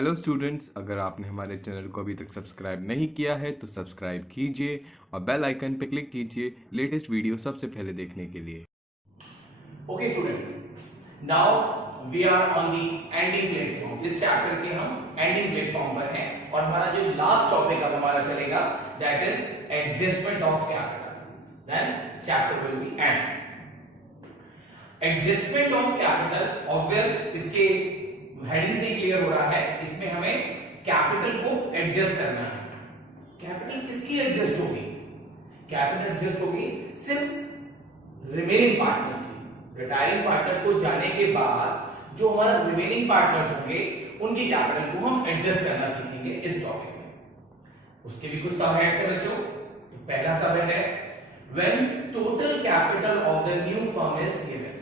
Hello students, अगर आपने हमारे चैनल को अभी तक सब्सक्राइब नहीं किया है तो सब्सक्राइब कीजिए और बेल आइकन पर क्लिक कीजिए लेटेस्ट वीडियो सबसे पहले देखने के लिए। Okay student, now we are on the ending platform. इस चैप्टर के हम एंडिंग प्लेटफॉर्म पर हैं और हमारा जो लास्ट टॉपिक अब हमारा चलेगा that is adjustment of capital. Then chapter will be end. Adjustment of capital obvious इसके हेडिंग से क्लियर हो रहा है, इसमें हमें कैपिटल को एडजस्ट करना है। कैपिटल किसकी एडजस्ट होगी? कैपिटल एडजस्ट होगी सिर्फ रिमेनिंग पार्टनर्स की। रिटायरिंग पार्टनर को जाने के बाद जो हमारा रिमेनिंग पार्टनर्स होंगे उनकी कैपिटल को हम एडजस्ट करना सीखेंगे इस टॉपिक में। उसके भी कुछ सब हेड्स है बच्चों। तो पहला सब हेड है when total capital of the new firm is given.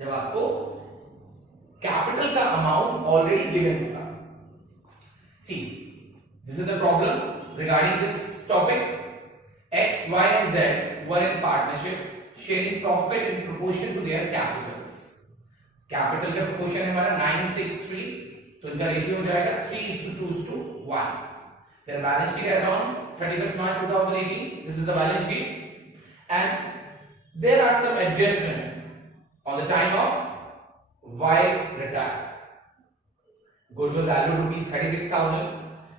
जब आपको कैपिटल का अमाउंट ऑलरेडी गिवन होगा। See this is the problem regarding this topic. X, Y and Z were in partnership sharing profit in proportion to their capitals. Capital का proportion है हमारा 963, तो इनका ratio हो जाएगा 3:2:1. Their balance sheet as on 31st March 2018. This is the balance sheet, and there are some adjustment on the time of Y retire. Goodwill value rupees 36,000.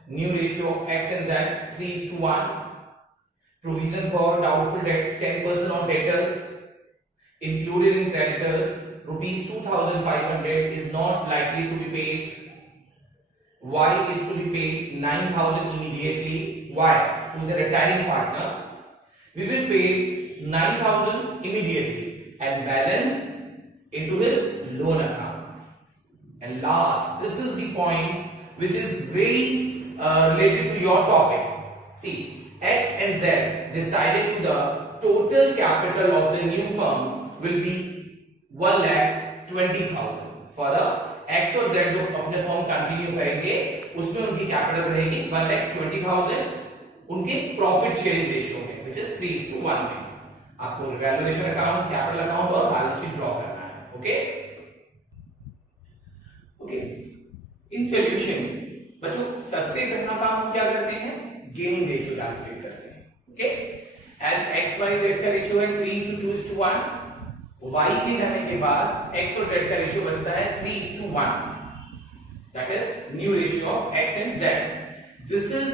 New ratio of X and Z 3:1. Provision for doubtful debts 10% on debtors included in creditors rupees 2,500 is not likely to be paid. Y is to be paid 9,000 immediately. Y, who is a retiring partner, we will pay 9,000 immediately and balance into his loan account. And last, this is the point which is very related to your topic. See, X and Z decided to the total capital of the new firm will be 1,20,000. For the X और Z जो अपने form continue करेंगे उसमें उनकी capital रहेगी 1,20,000 उनके profit sharing ratio में which is 3:1 में। आपको वैल्यूएशन अकाउंट, कैपिटल अकाउंट और बैलेंस शीट ड्रॉ करना है। Okay okay. इन सॉल्यूशन बच्चों सबसे पहला काम हम क्या करते हैं? गेनिंग रेशियो कैलकुलेट करते हैं। Okay, as x y z का रेशियो है 3:2:1, y के जाने के बाद x और z का रेशियो बचता है 3:1, that is new ratio of x and z। This is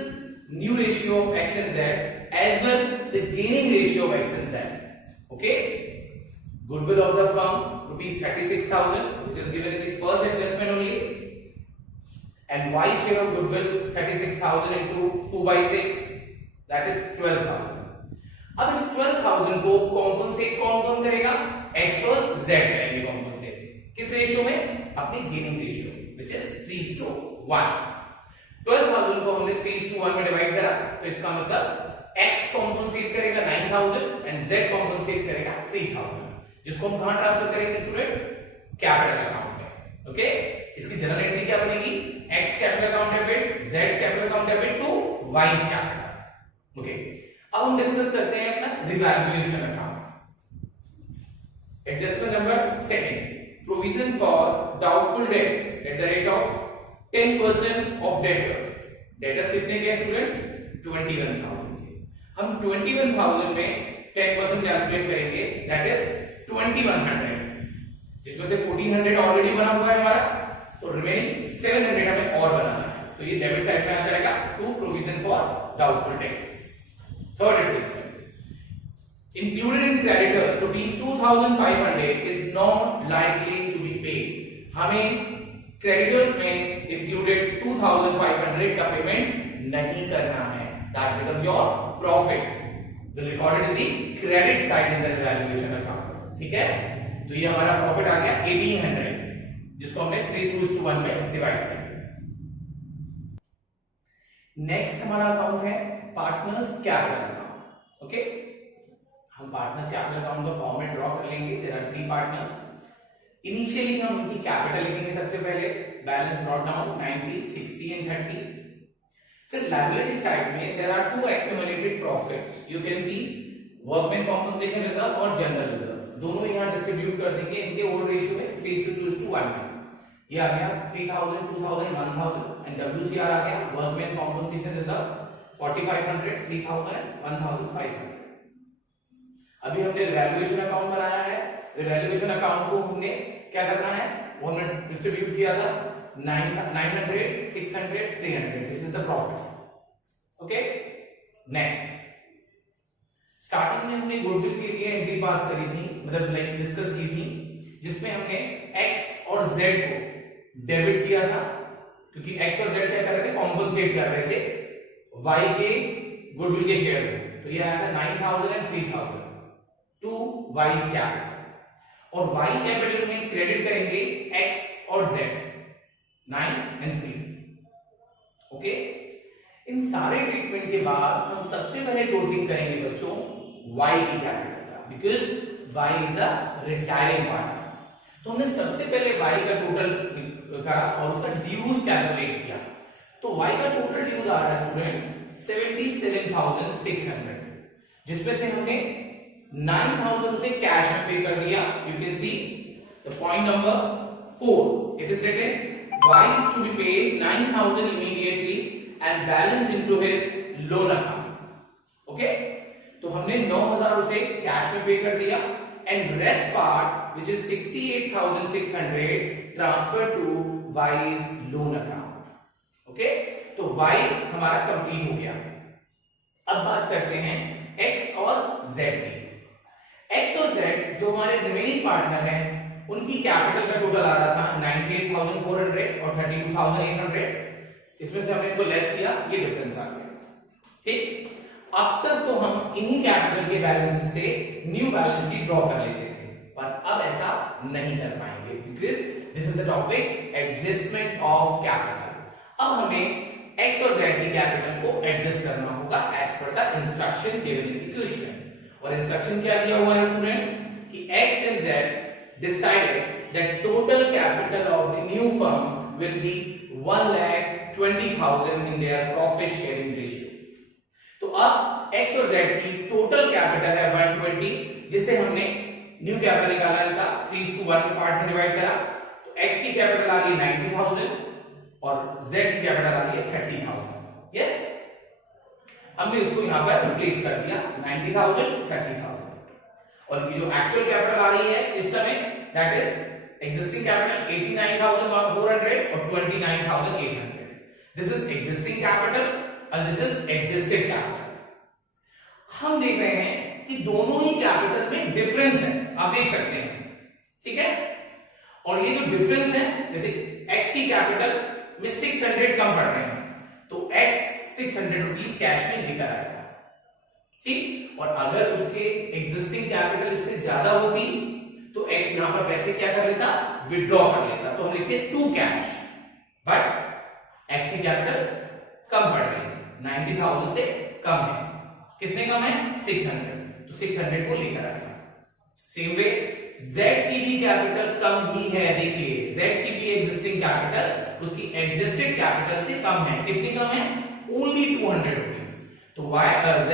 new ratio of x and z as well the gaining ratio of x and z। Okay, goodwill of the firm rupees 36,000 which is given in the first adjustment only, and y share of goodwill 36,000 into 2/6, that is 12,000. अब इस 12,000 को compensate कौन करेगा? x और z करेंगे compensate. किस ratio में? अपने गेनिंग रेशियो which is 3:1। 12,000 को हमने 3:1 में डिवाइड करा तो इसका मतलब x कॉम्पनसेट करेगा 9,000 एंड z कॉम्पनसेट करेगा 3,000, जिसको हम कहां ट्रांसफर करेंगे स्टूडेंट? कैपिटल अकाउंट में। ओके, इसकी जनरल एंट्री क्या बनेगी? x capital account debit, z capital account debit to y capital. Okay, अब हम डिस्कस करते हैं अपना revaluation account. Adjustment number second, provision for doubtful debts at the rate of 10% of debtors. Debtors कितने के हैं स्टूडेंट्स? 21,000 के। हम 21,000 में 10% कैलकुलेट करेंगे, दैट इज 2,100, जिसमें से 1,400 ऑलरेडी बना हुआ है हमारा, तो रिमेनिंग 700 हमें और बनाना है। तो ये डेबिट साइड में आ जाएगा to provision for doubtful debts. Third adjustment, included in creditors rupees 2,500 is not likely to be paid. हमें क्रेडिटर्स में इंक्लूडेड 2,500 का पेमेंट नहीं करना है। That becomes your profit recorded in the credit side in the valuation account. ठीक है, तो ये हमारा प्रॉफिट आ गया 1,800, जिसको हमने 3:1 में डिवाइड कर दिया। नेक्स्ट हमारा अकाउंट है पार्टनर्स कैपिटल अकाउंट। ओके, हम पार्टनर्स कैपिटल अकाउंट का फॉर्मेट ड्रॉ कर लेंगे। There are 3 partners. इनिशियली हम उनकी कैपिटल लिखेंगे सबसे पहले, बैलेंस ब्रॉट डाउन 90, 60 एंड 30। फिर लायबिलिटी साइड में there are 2 accumulated profits. You can see workman compensation reserve और जनरल रिजर्व, दोनों यहां डिस्ट्रीब्यूट कर देंगे इनके ओल्ड रेशियो में 3:1 में। ये आ गया 3,000, 2,000, 1,000 एंड WCR आ गया वर्कमैन कॉम्पनसेशन रिजर्व 4500, 3000 एंड 1500। अभी हमने रिवैल्यूएशन अकाउंट बनाया है। रिवैल्यूएशन अकाउंट को हमने क्या करना है, वो हमने डिस्ट्रीब्यूट किया था 900, 600, 300। This is the profit. Okay, next starting में हमने गुडविल के लिए एंट्री पास करी थी, मतलब लाइक डिस्कस की थी, जिसमें हमने x और z को डेबिट किया था, क्योंकि x और z क्या कर रहे थे, कॉम्पनसेट कर रहे थे y के गुडविल के शेयर को। तो ये आया था 9000 एंड 3000 टू y's कैपिटल, और y कैपिटल में क्रेडिट करेंगे x और z 9 एंड 3। ओके, इन सारे ट्रीटमेंट के बाद हम सबसे पहले टोटलिंग करेंगे बच्चों y की कैपिटल का, because y is a retiring part. तो हमने सबसे पहले y का टोटल करा और उसका ड्यूज कैलकुलेट किया। तो y का टोटल ड्यूज आ रहा है स्टूडेंट 77,600, जिसमें से हमने 9,000 से कैश में पे कर दिया। You can see the point number 4, it is written y is to be paid 9,000 immediately and balance into his loan account। Okay, तो हमने 9,000 उसे कैश में पे कर दिया and rest part which is 68,600 transfer to y's loan account. Okay, तो y हमारा complete हो गया। अब बात करते हैं x और z की। x और z जो हमारे रिमेनिंग पार्टनर हैं, उनकी कैपिटल का टोटल आ रहा था 98,400 और 32,800। इसमें से हमने इसको लेस किया, ये डिफरेंस आ गया। ठीक, अब तक तो हम इन्हीं कैपिटल के बैलेंस से न्यू बैलेंस शीट ड्रॉ कर लेते थे, पर अब ऐसा नहीं कर पाएंगे, because this is the topic adjustment of capital. अब हमें x और z की कैपिटल को एडजस्ट करना होगा as per the instruction given in the question. और इंस्ट्रक्शन क्या दिया हुआ है स्टूडेंट कि x and z decided that total capital of the new firm will be 1,20,000 in their profit sharing ratio। तो अब x और z की टोटल कैपिटल है 120, जिसे हमने न्यू कैपिटल निकाला इनका 3:1 पार्ट में डिवाइड करा। तो x की कैपिटल आ गई 90,000 और z की कैपिटल आ गई 30,000। यस, हमने इसको यहां पर रिप्लेस कर दिया 90,000, 30,000। और ये जो एक्चुअल कैपिटल आ रही है इस समय, दैट इज एग्जिस्टिंग कैपिटल 89,400 और 29,800। This is existing capital and this is adjusted capital. हम देख रहे हैं कि दोनों ही कैपिटल में डिफरेंस है, आप देख सकते हैं। ठीक है, और ये जो डिफरेंस है, जैसे x की कैपिटल में 600 कम पड़ रहे हैं, तो x 600 रुपीस कैश में लेकर आएगा। ठीक, और अगर उसके एग्जिस्टिंग कैपिटल इससे ज्यादा होती तो x यहां पर पैसे क्या कर लेता, विड्रॉ कर लेता। तो हम लिखते टू कैश, बट x की कैपिटल कम पड़ रही है, 90,000 से कम है। कितने कम है, 600, तो 600 को लेकर आएगा। सेम वे z की भी कैपिटल कम ही है। देखिए z की भी एग्जिस्टिंग कैपिटल उसकी एडजस्टेड कैपिटल से कम है। कितनी कम है, ओनली 200 रुपीज। तो z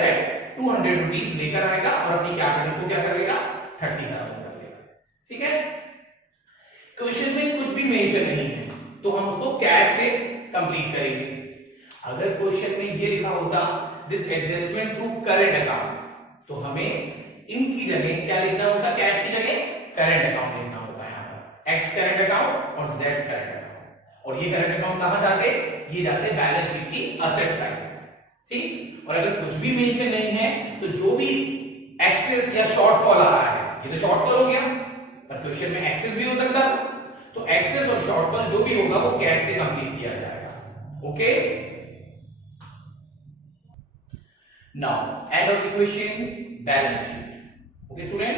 200 रुपीज लेकर आएगा और अपनी कैपिटल को क्या करेगा, 30,000 कर लेगा। ठीक है, क्वेश्चन में कुछ भी मेंशन नहीं है, तो हम उसको कैश से कंप्लीट करेंगे। अगर क्वेश्चन में ये लिखा होता this adjustment through current account, तो हमें इनकी जगह क्या लिखना होता, कैश की जगह करंट अकाउंट लिखना होता है। यहाँ पर x करंट अकाउंट और z करंट अकाउंट, और ये करंट अकाउंट कहां जाते, ये जाते बैलेंस शीट की असेट साइड। ठीक, और अगर कुछ भी मेंशन नहीं है तो जो भी एक्सेस या शॉर्टफॉल आ रहा है, ये तो शॉर्टफॉल हो गया, पर क्वेश्चन में एक्सेस भी हो सकता है, तो एक्सेस और शॉर्टफॉल जो भी होगा वो कैश से कंप्लीट किया जाएगा। Okay, now end of the question balance sheet. Okay student,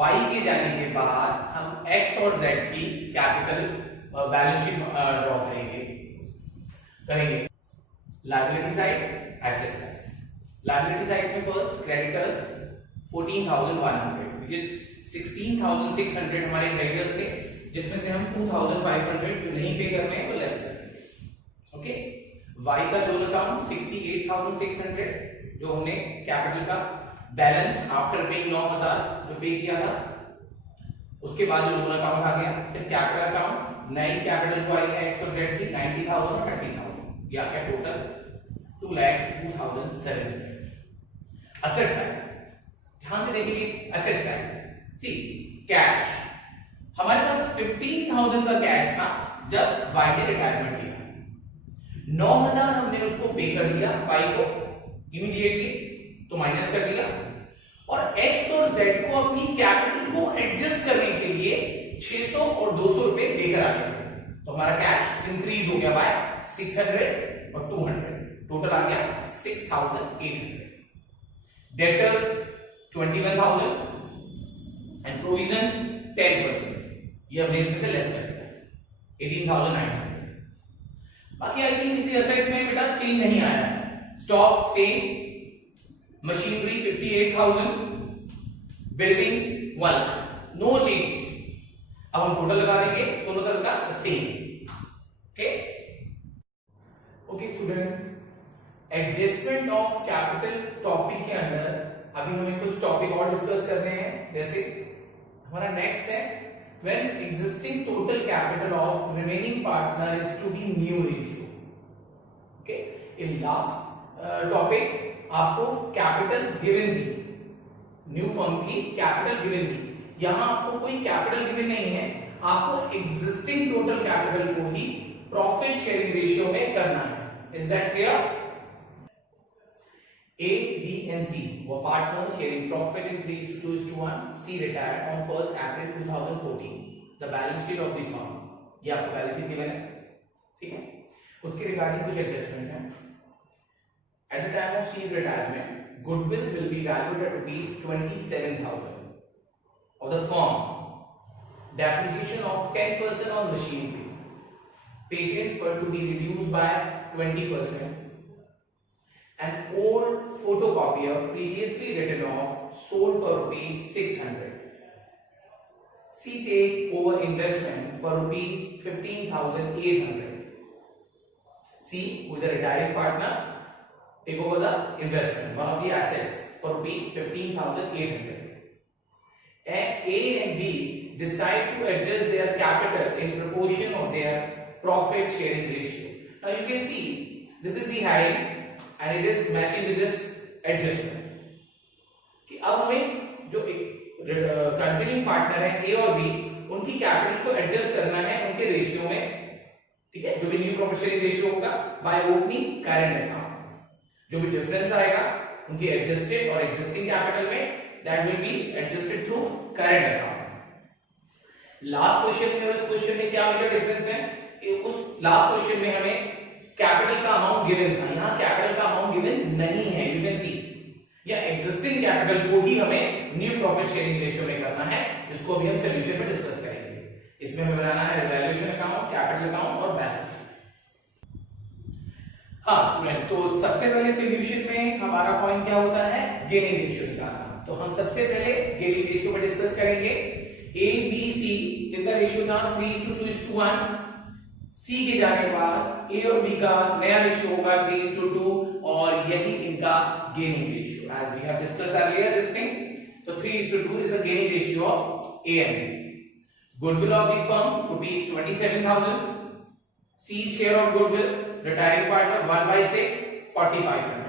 y के जाने के बाद हम x और z की कैपिटल बैलेंस शीट ड्रॉ करेंगे। Liability side, asset side. Liability side में फर्स्ट क्रेडिटर्स 14,100, बिकॉज़ 16,600 हमारे क्रेडिटर्स थे, जिसमें से हम 2,500 जो नहीं पे कर रहे हैं वो लेस करेंगे। ओके, y का लोन अकाउंट 68,600 जो हमने कैपिटल का बैलेंस आफ्टर पेइंग 9,000 जो पे किया था, उसके बाद जो लोन अकाउंट आ गया, फिर कैपिटल अकाउंट नई कैपिटल जो आई है एक्स और जेड की 90,000 और 30,000, ये आपका टोटल 2,02,700। असेट साइड ध्यान से देखिए, असेट साइड सी कैश, हमारे पास 15,000 का कैश था जब वाई ने रिटायरमेंट लिया, 9,000 हमने उसको पे कर दिया वाई को इमीडिएटली, तो माइनस कर दिया, और एक्स और जेड को अपनी कैपिटल को एडजस्ट करने के लिए 600 और 200 रुपए देकर आ गया, तो हमारा कैश इंक्रीज हो गया बाय 600 और 200, टोटल आ गया 6,800। डेटर्स 21,000 एंड प्रोविजन 10%, ये हमने इसमें से लेस कर दिया 18,900। बाकी आई थिंक किसी असेट्स में बेटा चेंज नहीं आया, stock same, machinery 58,000, building 1, no change. अब हम टोटल लगा देंगे दोनों तरफ का same. Okay student, adjustment of capital topic के अंदर अभी हमें कुछ टॉपिक और डिस्कस करने हैं, जैसे हमारा नेक्स्ट है when existing total capital of remaining partner is to be new ratio. Okay, in last topic आपको कैपिटल गिवन थी, न्यू फर्म की कैपिटल गिवन थी, यहां आपको कोई कैपिटल गिवन नहीं है, आपको एग्जिस्टिंग टोटल कैपिटल को ही प्रॉफिट शेयरिंग रेशियो में करना है। Is that clear? A, B and C were partners sharing profit in 3:2:1. C retired on 1st April 2014. The balance sheet of the firm, ये आपको balance sheet given है, ठीक है, उसके रिगार्डिंग कुछ एडजस्टमेंट है। At the time of C's retirement, goodwill will be valued at rupees 27,000 of the firm. Depreciation of 10% on machinery. Patents were to be reduced by 20%. An old photocopier previously written off sold for rupees 600. C take over investment for rupees 15,800. C, who is a retiring partner, take over the investment, one of the assets, for rupees 15,800. A and B decide to adjust their capital in proportion of their profit sharing ratio. Now you can see this is the heading and it is matching with this adjustment कि अब हमें जो continuing partner है ए और B, उनकी capital को adjust करना है उनके रेशियो में, ठीक है, जो भी न्यू प्रॉफिट शेयरिंग रेशियो होगा बाय ओपनिंग करंट अकाउंट, जो भी डिफरेंस आएगा उनकी एडजस्टेड और एग्जिस्टिंग कैपिटल में, that will be adjusted through current account. Last question में और इस क्वेश्चन में क्या मेजर डिफरेंस है? उस लास्ट क्वेश्चन में हमें कैपिटल का अमाउंट गिवन था, यहां कैपिटल का अमाउंट गिवन नहीं है, यू कैन सी, या एग्जिस्टिंग कैपिटल को ही हमें न्यू प्रॉफिट शेयरिंग रेशियो में करना है, जिसको अभी हम सॉल्यूशन में डिस्कस करेंगे। इसमें हमें बनाना है रिवैल्यूएशन अकाउंट, कैपिटल अकाउंट और बैलेंस शीट। हाँ स्टूडेंट, तो सबसे पहले सॉल्यूशन में हमारा पॉइंट क्या होता है? गेनिंग रेशियो निकालना। तो हम सबसे पहले गेनिंग रेशियो पर डिस्कस करेंगे। ए बी सी जिनका रेशियो था 3:2:1, सी के जाने के बाद ए और बी का नया रेशियो होगा 3:2 और यही इनका gaining ratio, as we have discussed earlier this thing. तो 3:2 is the gaining ratio of A and B. Goodwill of the firm rupees 27,000, C share of goodwill retiring partner 1/6 4500,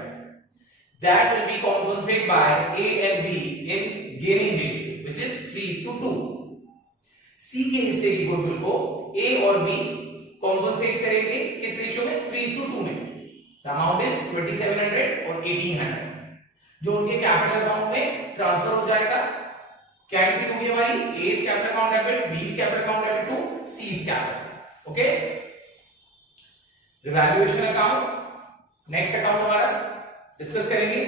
that will be compensated by A and B in gaining ratio which is 3:2। C के हिस्से की goodwill को A और B compensate करेंगे किस ratio में? 3:2 में। The amount is 2700 और 1800, जो उनके कैपिटल अकाउंट में ट्रांसफर हो जाएगा। क्या एंट्री होगी हमारी? A's capital account debit, B's capital account debit to C's capital. Okay, revaluation account next account हमारा डिस्कस करेंगे।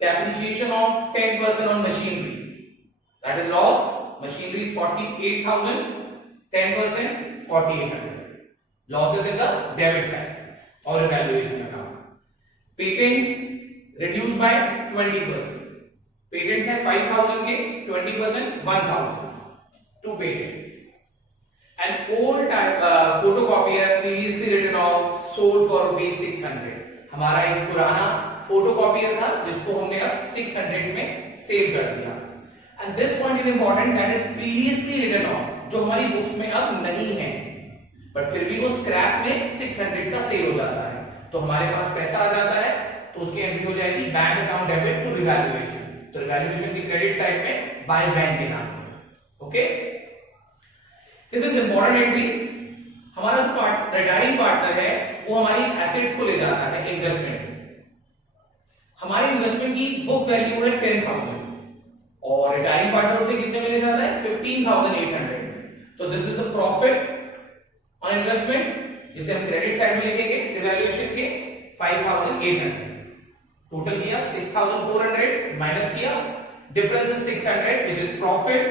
Depreciation of 10% on machinery, that is loss. Machinery is 48,000, 10% 4800, losses in the debit side or evaluation account. Patents reduced by 20%. Patents है 5,000 के, 20% 1,000, 2 patents. An old type photocopier previously written off sold for rupees 600. हमारा एक पुराना photocopier था जिसको हमने अब 600 में सेल कर दिया। And this point is important, that is previously written off, जो हमारी बुक्स में अब नहीं है, बट फिर भी वो स्क्रैप में 600 का सेल हो जाता है, तो हमारे पास पैसा आ जाता है, तो उसकी एंट्री हो जाएगी bank account debit to revaluation, तो रिवैल्यूएशन की क्रेडिट साइड में बाय बैंक के नाम से। Okay, this is important entry. हमारा जो रिटायरिंग पार्टनर है वो हमारी एसेट्स को ले जाता है इन्वेस्टमेंट, हमारी इन्वेस्टमेंट की बुक वैल्यू है 10,000 और रिटायरिंग पार्टनर उसे कितने में ले जाता है 15,800, तो this is the profit on investment जिसे हम क्रेडिट साइड में लिखेंगे रिवैल्यूएशन के 5,800, टोटल किया 6,400 माइनस किया, difference is 600 which is profit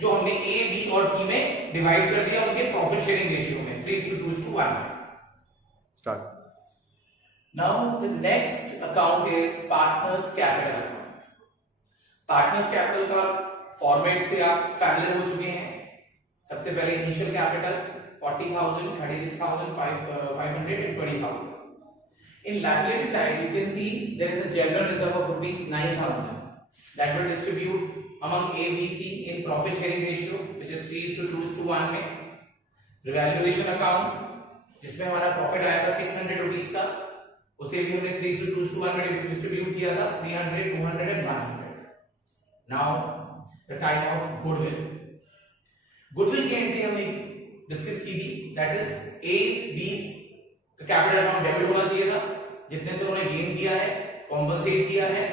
जो हमने ए बी और सी में डिवाइड कर दिया उनके प्रॉफिट शेयरिंग रेशियो में 3:2:1। Start. Now the next account is partners capital account. Partners capital का फॉर्मेट से आप फैमिलियर हो चुके हैं। सबसे पहले initial capital 40,000, 36,500 and 20,000. In liability side, you can see there is a general reserve of rupees 9,000 that will distribute among A, B, C in profit sharing ratio, which is 3:2:1 में। Revaluation account जिसमें हमारा profit आया था 600 rupees का, उसे भी हमने 3:2:1 में डिस्ट्रीब्यूट किया था 300, 200 and 100. Now the time of goodwill. Goodwill की एंट्री हमने डिस्कस की थी, that is A, B capital account debit होना चाहिए था, जितने से उन्होंने गेन किया है कॉम्पनसेट किया है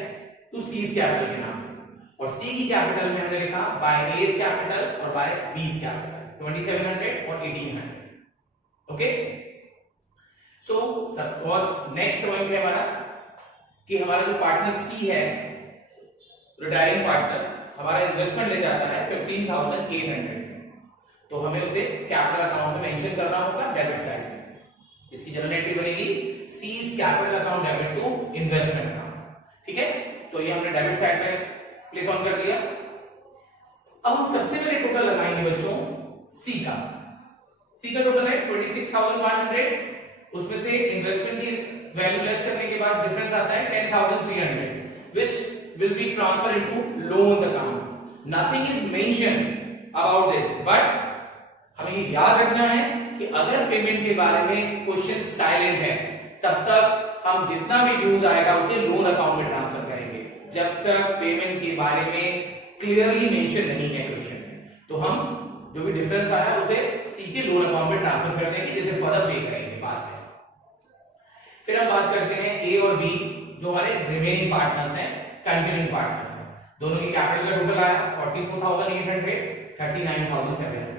टू सीज कैपिटल के नाम से, और सी की कैपिटल में हमने लिखा बाय एस कैपिटल और बाय बीस कैपिटल 2700 और 1800। ओके, सो और नेक्स्ट पॉइंट है हमारा कि हमारा जो पार्टनर सी है रिटायरिंग पार्टनर, हमारा इन्वेस्टमेंट ले जाता है 15,800, तो हमें उसे कैपिटल अकाउंट में मेंशन करना होगा डेबिट साइड में। इसकी जनरल एंट्री बनेगी C's capital account debit to investment account. ठीक है, तो ये हमने डेबिट साइड में प्लेस ऑन कर दिया। अब हम सबसे पहले टोटल लगाएंगे बच्चों सी का। सी का टोटल है 26,100, उसमें से इन्वेस्टमेंट की वैल्यू लेस करने के बाद डिफरेंस आता है 10,300 which will be transfer into loans account. Nothing is mentioned about this, but हमें ये याद रखना है कि अगर पेमेंट के बारे में क्वेश्चन साइलेंट है तब तक हम जितना भी ड्यूज आएगा उसे लोन अकाउंट में ट्रांसफर करेंगे, जब तक पेमेंट के बारे में क्लियरली मेंशन नहीं है क्वेश्चन में, तो हम जो भी डिफरेंस आया उसे सी के लोन अकाउंट में ट्रांसफर कर देंगे, जिसे फर्दर पे करेंगे बाद में। फिर हम बात करते हैं ए और बी जो हमारे रिमेनिंग पार्टनर्स हैं, कंटिन्यूइंग पार्टनर्स हैं। दोनों की कैपिटल का टोटल आया 44,800, 39,700।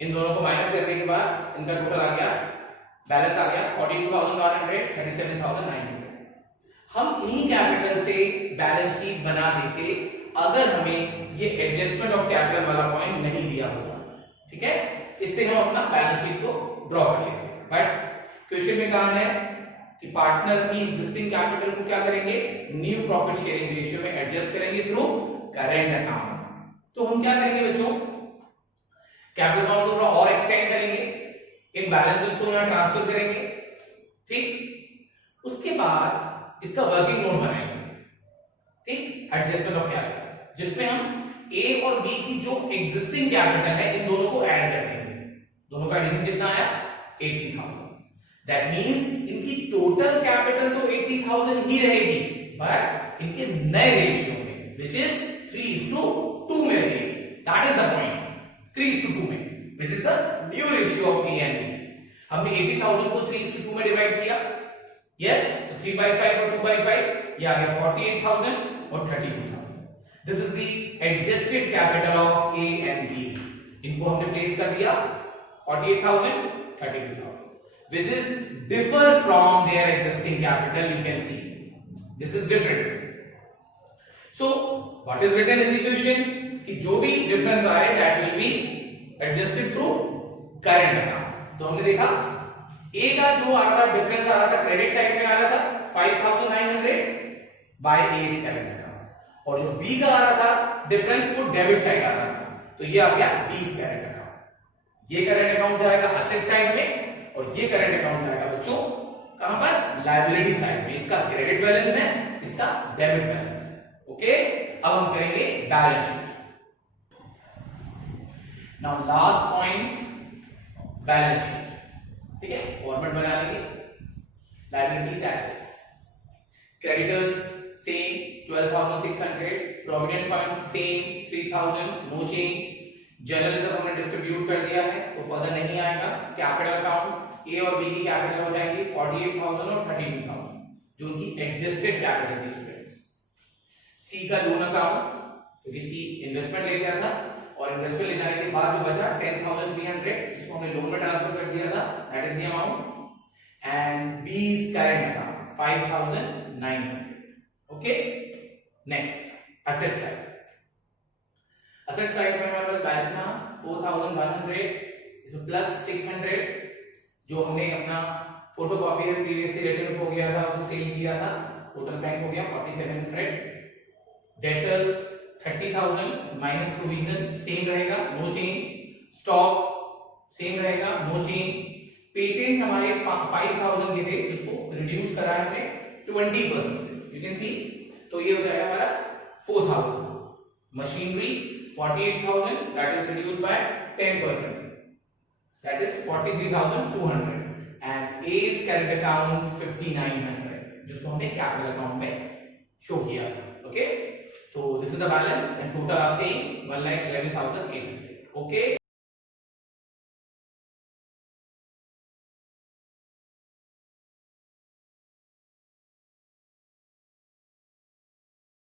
इन दोनों को माइनस करने के बाद इनका टोटल आ गया, बैलेंस आ गया 42,100, 37,900। हम इन्हीं कैपिटल से बैलेंस शीट बना देते अगर हमें ये एडजस्टमेंट ऑफ कैपिटल वाला पॉइंट नहीं दिया होगा। ठीक है, इससे हम अपना बैलेंस शीट को ड्रॉ कर लेते हैं। बट क्वेश्चन में कहा है कि पार्टनर की एग्जिस्टिंग कैपिटल को क्या करेंगे, न्यू प्रॉफिट शेयरिंग रेशियो में एडजस्ट करेंगे थ्रू करंट अकाउंट। तो हम क्या करेंगे बच्चों, कैपिटल अकाउंट को थोड़ा और एक्सटेंड करेंगे, इन बैलेंसेस को यहां ट्रांसफर करेंगे। ठीक, उसके बाद इसका वर्किंग नोट बनाएंगे, ठीक, एडजस्टमेंट ऑफ कैपिटल, जिसमें हम ए और बी की जो एग्जिस्टिंग कैपिटल है इन दोनों को ऐड कर देंगे। दोनों का एडिशन कितना आया 80,000। दैट मींस इनकी टोटल कैपिटल तो 80,000 ही रहेगी, बट इनके नए रेशियो में विच इज 3:2 में रहेगी। दैट इज द पॉइंट, 3:2 में, which is the new ratio of A and B। हमने 80,000 को 3:2 में डिवाइड किया, yes, तो 3/5 और 2/5, ये आ गया 48,000 और 32,000। This is the adjusted capital of A and B। इनको हमने प्लेस कर दिया 48,000, 32,000, which is differ from their existing capital, you can see this is different। So what is written in the question कि जो भी डिफरेंस आए that will be adjusted through current account। तो हमने देखा ए का जो आ रहा था डिफरेंस आ रहा था क्रेडिट साइड में आ रहा था 5,900 बाय एस करंट अकाउंट, और जो बी का आ रहा था डिफरेंस वो डेबिट साइड आ रहा था, तो ये आ गया बीस करंट अकाउंट। ये करंट अकाउंट जाएगा असेट साइड में और ये करंट अकाउंट जाएगा बच्चों कहां पर, लायबिलिटी साइड में। इसका क्रेडिट बैलेंस है, इसका डेबिट बैलेंस है। ओके, अब हम करेंगे balance sheet. Now last point balance sheet, ठीक है, फॉर्मेट बना लेंगे। Liabilities assets, creditors same 12,600, provident fund same 3,000, no change. General reserve हमने डिस्ट्रीब्यूट कर दिया है तो फर्दर नहीं आएगा। कैपिटल अकाउंट ए और बी की कैपिटल हो जाएगी 48,000 और 32,000 जो उनकी एडजस्टेड कैपिटल थी स्टूडेंट्स। सी का लोन अकाउंट, क्योंकि सी इन्वेस्टमेंट ले गया था और इन्वेस्टमेंट ले जाने के बाद जो बचा 10,300 जिसको हमने लोन में ट्रांसफर कर दिया था, that is the amount. And B is current account 5,900। Okay, next asset side. Asset side में हमारे पास बैलेंस था 4,100, इसमें प्लस 600 जो हमने अपना फोटोकॉपीयर प्रीवियसली रिटर्न हो गया था उसे सेल किया था, टोटल बैंक हो गया 4700। डेटर्स 30,000 माइनस प्रोविजन सेम रहेगा, नो चेंज। स्टॉक सेम रहेगा, नो चेंज। पेटेंट्स हमारे 5,000 के थे जिसको रिड्यूस करा है हमने 20% से, यू कैन सी, तो ये हो जाएगा हमारा 4,000। Machinery 48,000, that is reduced by 10%, that is 43,200, and A's current account 5,900 जिसको हमने कैपिटल अकाउंट में शो किया था। Okay, so this is the balance and total are same 1,11,800. Okay.